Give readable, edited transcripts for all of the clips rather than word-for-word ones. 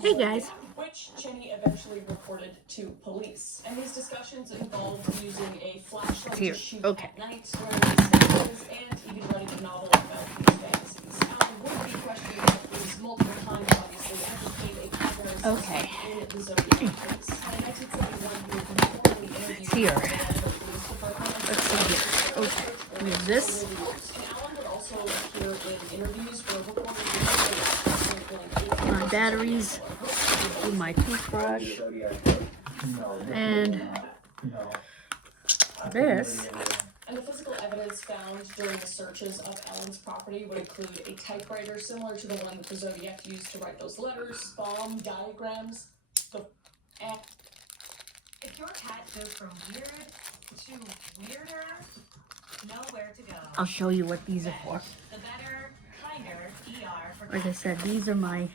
Hey guys. Which Cheney eventually reported to police. And these discussions involved using a flashlight to shoot at night, wearing sunglasses, and even writing a novel about his fantasies. Alan would be questioned about these multiple times, obviously, and became a primary suspect in the Zodiac case. In 1971, he was reportedly interviewed Here. by the police department. Let's see here. Okay. We have this. And Alan would also appear in interviews where reporters My batteries, my toothbrush, and this. And the physical evidence found during the searches of Ellen's property would include a typewriter similar to the one that the Zodiac used to write those letters, bomb diagrams. If your cat goes from weird to weirder, know where to go. I'll show you what these are for. The better, kinder ER for like I said, these are my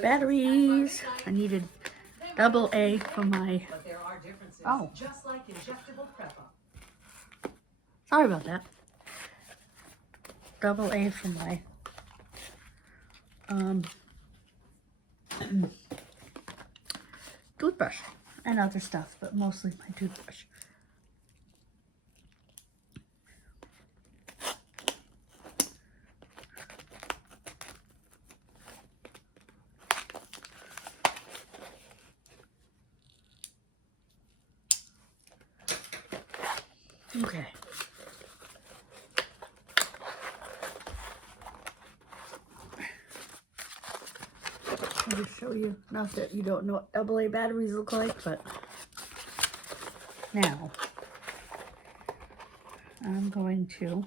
batteries. I needed double A for my. But there are differences, just like injectable Prep-Up. Sorry about that. Double A for my toothbrush and other stuff, but mostly my toothbrush. Okay. I'll just show you, not that you don't know what AA batteries look like, but now I'm going to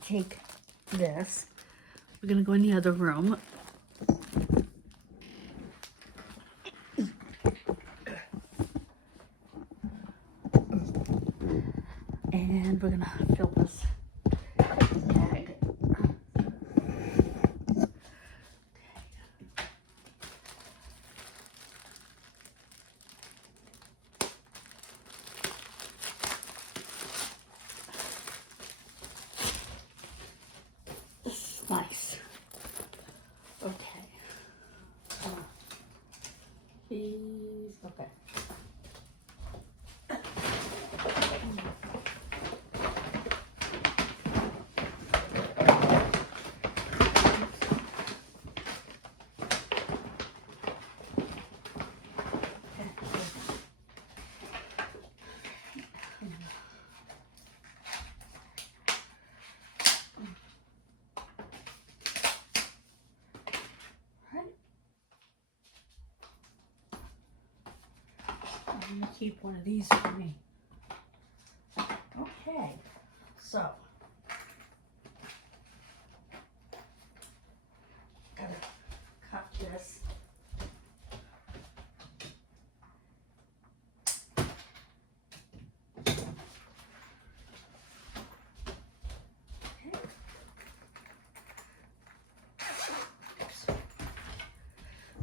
take this. We're going to go in the other room. And we're gonna fill this bag. This is nice. Okay. These, okay. I'm gonna keep one of these for me. Okay, so gotta cut this.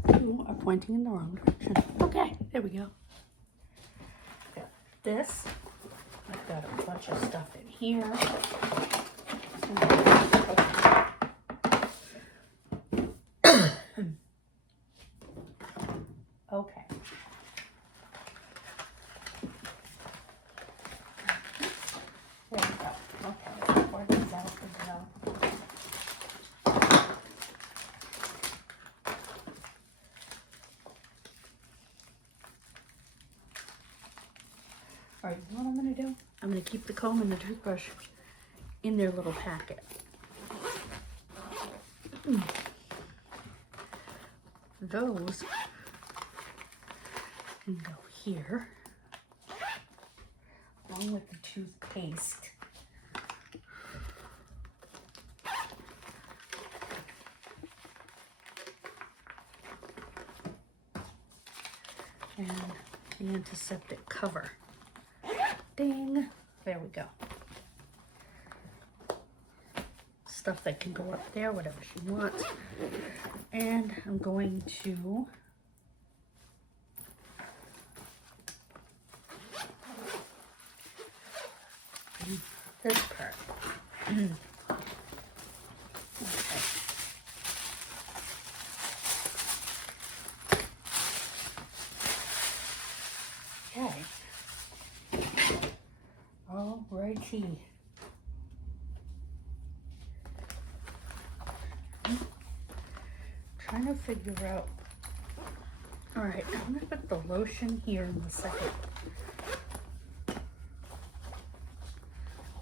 Okay. You are pointing in the wrong direction. Okay, there we go. This, I've got a bunch of stuff in here. Okay. There we go. Okay, pour these out as well. All right, you know what I'm gonna do? I'm gonna keep the comb and the toothbrush in their little packet. Those can go here, along with the toothpaste. And the antiseptic cover. Ding. There we go. Stuff that can go up there, whatever she wants. And I'm going to this part. Okay. Alrighty. Trying to figure out. Alright, I'm gonna put the lotion here in the second.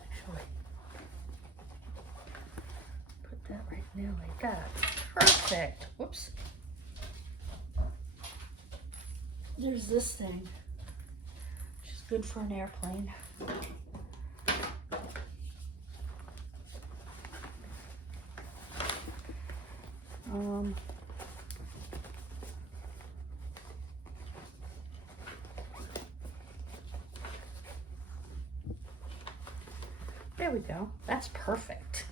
Actually, put that right there like that. Perfect. Whoops. There's this thing, which is good for an airplane. There we go. That's perfect.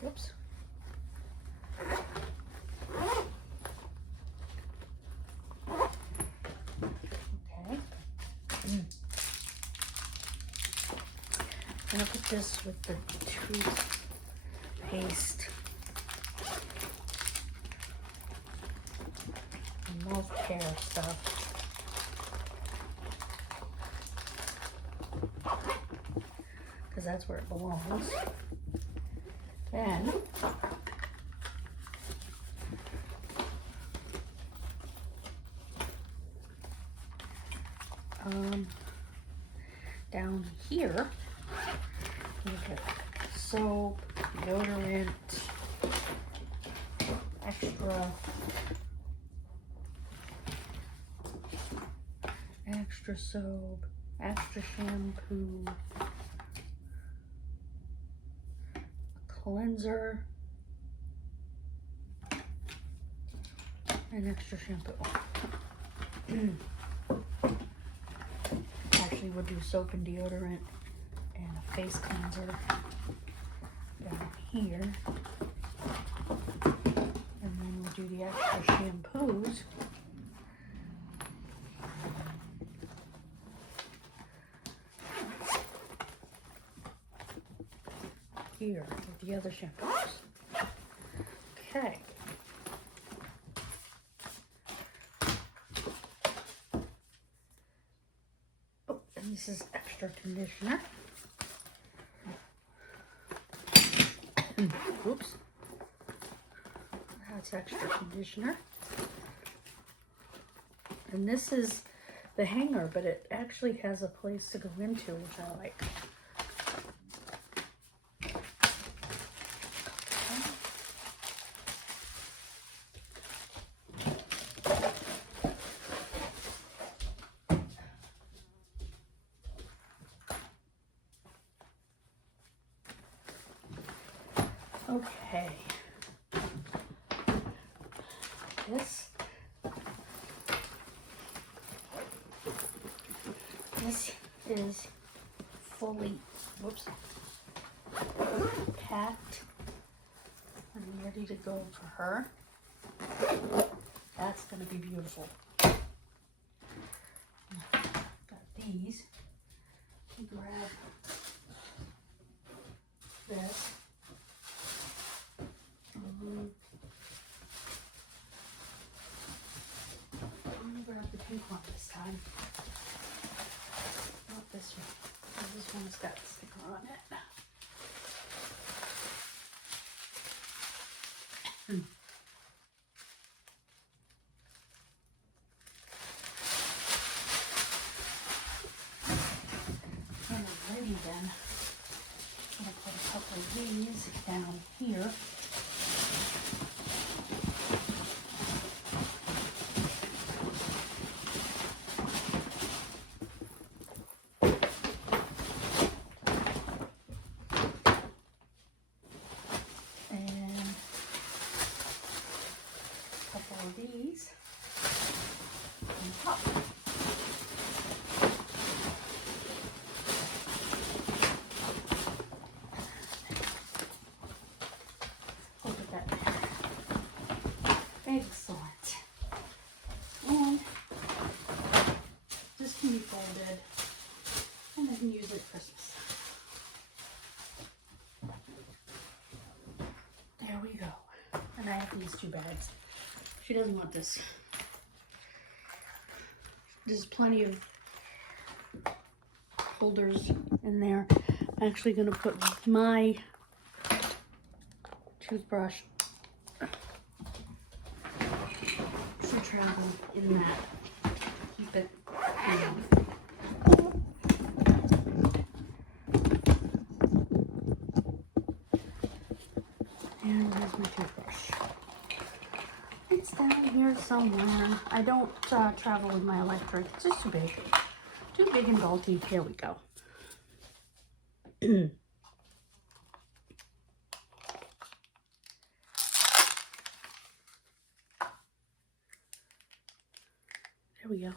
Whoops. Okay. I'm gonna put this with the toothpaste. Mouth care stuff. Because that's where it belongs. Then down here you get soap, deodorant, extra soap, extra shampoo, cleanser, and extra shampoo. Actually, we'll do soap and deodorant and a face cleanser down here. And then we'll do the extra shampoos here with the other shampoos. Okay. Oh, and this is extra conditioner. Oops. That's extra conditioner. And this is the hanger, but it actually has a place to go into, which I like. Okay. This is fully, whoops, packed and ready to go for her. That's gonna be beautiful. Got these. Grab this. I'm gonna grab the pink one this time. Not this one. This one's got a sticker on it. And I'm ready then. I'm gonna put a couple of these down here. These on top. Look at that. Excellent. And this can be folded and I can use it at Christmas. two bags. She doesn't want this. There's plenty of holders in there. I'm actually gonna put my toothbrush for travel in that. Keep it, And there's my toothbrush. It's down here somewhere. I don't travel with my electric. It's just too big. Too big and bulky. Here we go. There we go.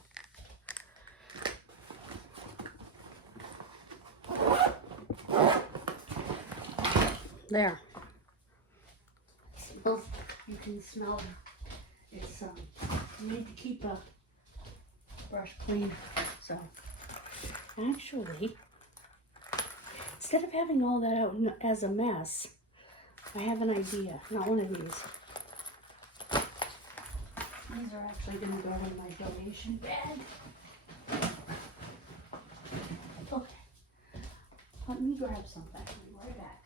There. Well, you can smell it. It's you need to keep a brush clean. So actually, instead of having all that out as a mess, I have an idea. Not one of these. These are actually going to go in my donation bag. Okay. Let me grab something. I'll be right back.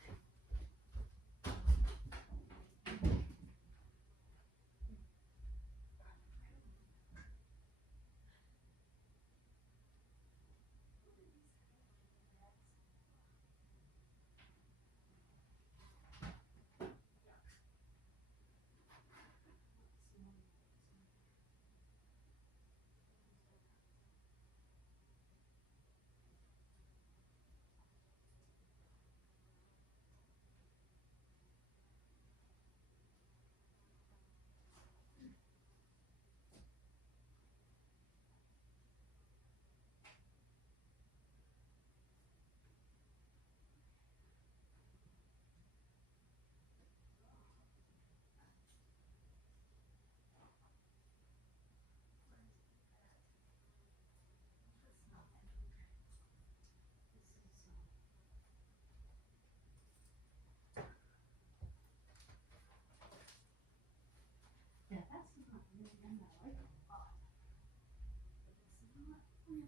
Yeah, that's not really in my life a lot. It's not really.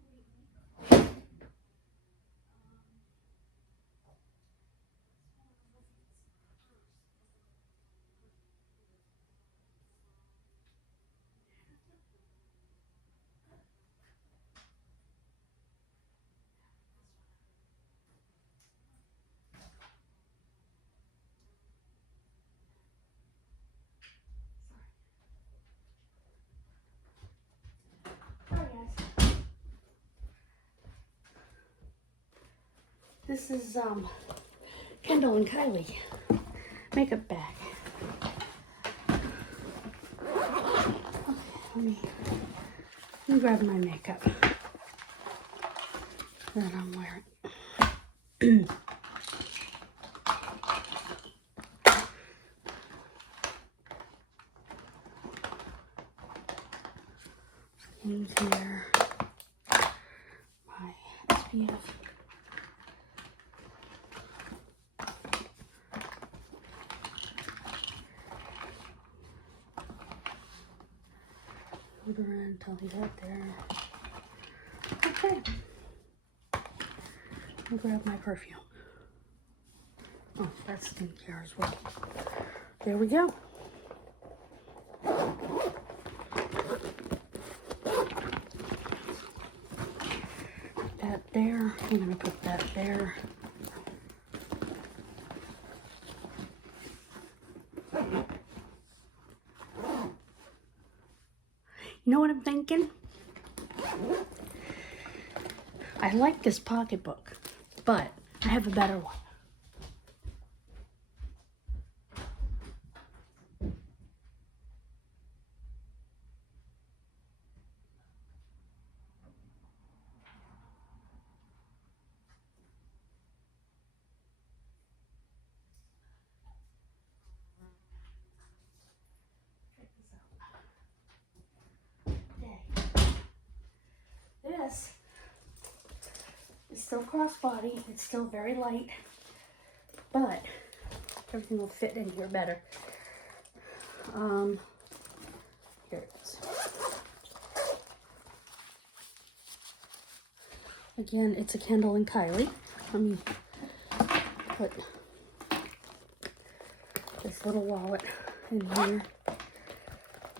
Sorry guys. This is Kendall and Kylie makeup bag. Okay, let me grab my makeup that I'm wearing. Skincare, my SPF. Deodorant, I'll leave that there. Okay. I'll grab my perfume. Oh, that's skincare as well. There we go. Put that there. I'm gonna put that there. You know what I'm thinking? I like this pocketbook, but I have a better one. This is still crossbody. It's still very light, but everything will fit in here better. Here it is. Again, it's a Kendall and Kylie. Let me put this little wallet in here.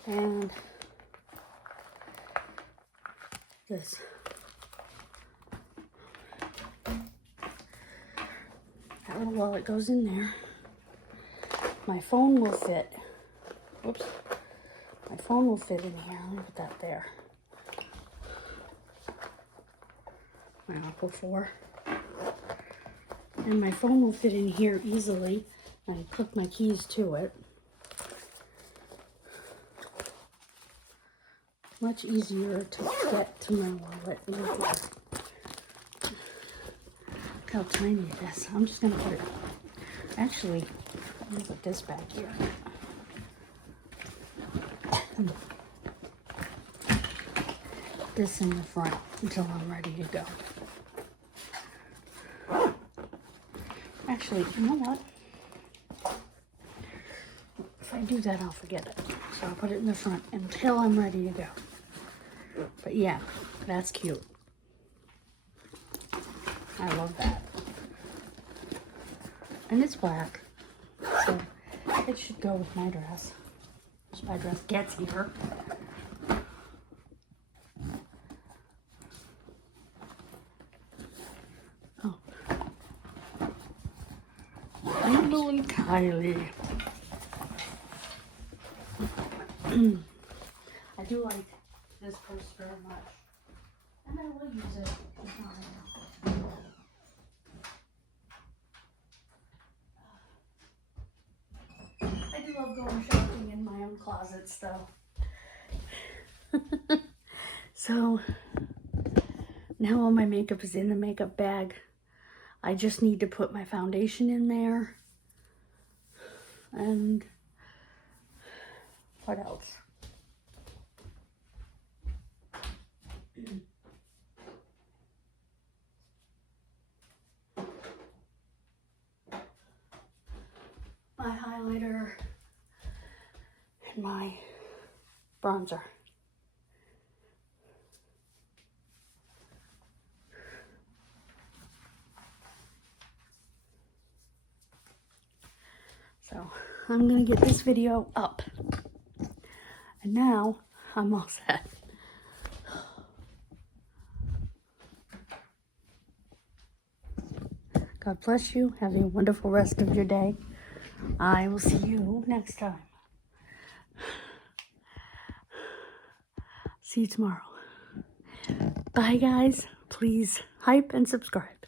And this. That little wallet goes in there. My phone will fit. Whoops. My phone will fit in here. Let me put that there. My Aqua 4. And my phone will fit in here easily. I clip my keys to it. Much easier to get to my wallet in here. Look how tiny it is. I'm just going to put it... Actually, I'm going to put this back here. This in the front until I'm ready to go. Actually, you know what? If I do that, I'll forget it. So I'll put it in the front until I'm ready to go. But yeah, that's cute. I love that. And it's black, so it should go with my dress. As my dress gets here. Oh. Kendall and Kylie. I do like this purse very much. And I will use it. I do love going shopping in my own closets though. So now all my makeup is in the makeup bag. I just need to put my foundation in there. And what else? My highlighter and my bronzer. So I'm gonna get this video up. And now I'm all set. God bless you. Have a wonderful rest of your day. I will see you next time. See you tomorrow. Bye, guys. Please hype and subscribe.